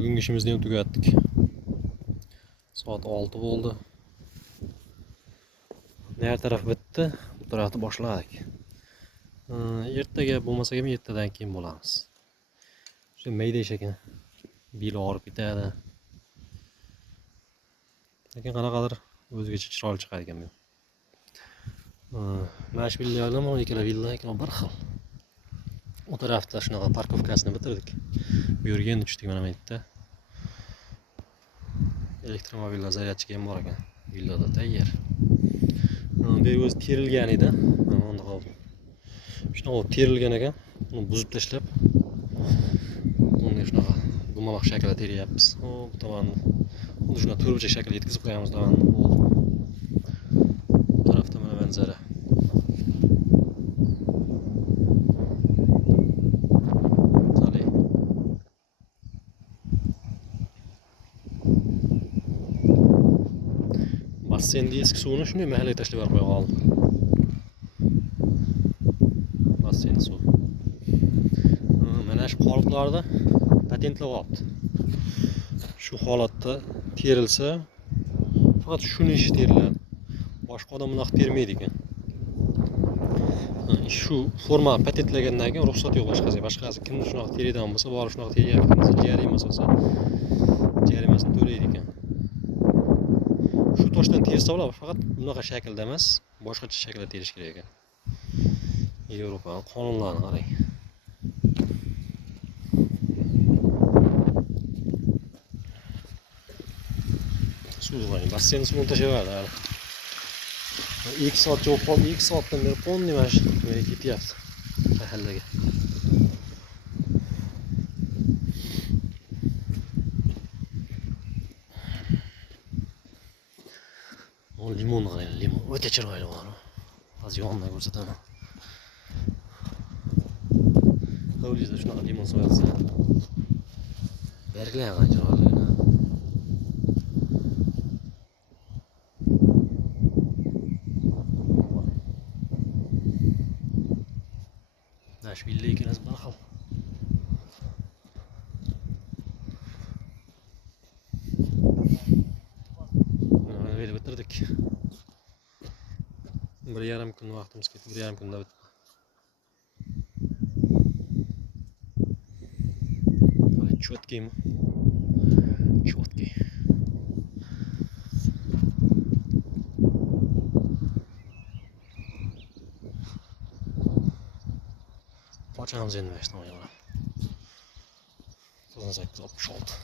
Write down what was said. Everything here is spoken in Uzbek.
Bugungi ishimizni ham tugatdik. Soat 6 bo'ldi. Ner taraf bitdi, bu tarafni boshladik. Ertaga bo'lmasa ham 7 dan keyin bo'lamiz. Shu mayda ish ekan. Bil og'rib ketadi. Lekin qanaqadir o'zgacha chiroyli chiqadi ekan bu. Mana shu villalardan ikkala villa ekan bir xil. O tarafda shunaqa parkovkasini bitirdik. Bu yerga endi tushdik mana bu yerda. Elektromobillar zaryadchika ham bor ekan. Villada tayyor. Bu yer o'zi terilgan edi. Mana hozir. Shunaqa terilgan ekan. Uni buzib tashlab, uni shunaqa dumaloq shaklda teryapmiz. Bu tomonni xuddi shuna to'rtburchak shaklga yetkazib qo'yamiz tomonni. Bu tarafda mana manzara. Basseynni eski suvini shunday mahallaga tashlab qo'ya qoldim. Basseyn suv. Mana shu qoliplarda patentlab olibdi. Shu holatda terilsa, faqat shuni ishi teriladi. Boshqa odam bunaqa termaydi ekan. Shu forma patentlagandan keyin ruxsat yo'q boshqasiga. Boshqasi kim shunaqa teradigan bo'lsa, borib shunaqa teryapti desa, jarimasi bo'lsa, jarimasini to'laydi ekan. Shu toshdan tersa bo'ladi, faqat bunaqa shaklda emas, boshqacha shaklda terish kerak ekan. Yevropa qonunlarini qarang. Suv, basseyn suvini tashlaverdi hali. 2 soat javob qoldi, 2 soatdan beri qonni mana shu yerga ketyapti. Mahallaga. Limon qarang, limon o'ta chiroyli bor. Hozir yondan ko'rsataman. Hovlida shunaqa limon soyasi. Berglar qancha chiroyli. Nash villa ikkalasi bir xil. Mana bitirdik. 1,5 kun vaqtimiz ketdi, 1,5 kunda bitdi. Четкий. Четкий. Почему зенвест, наверное. 1866.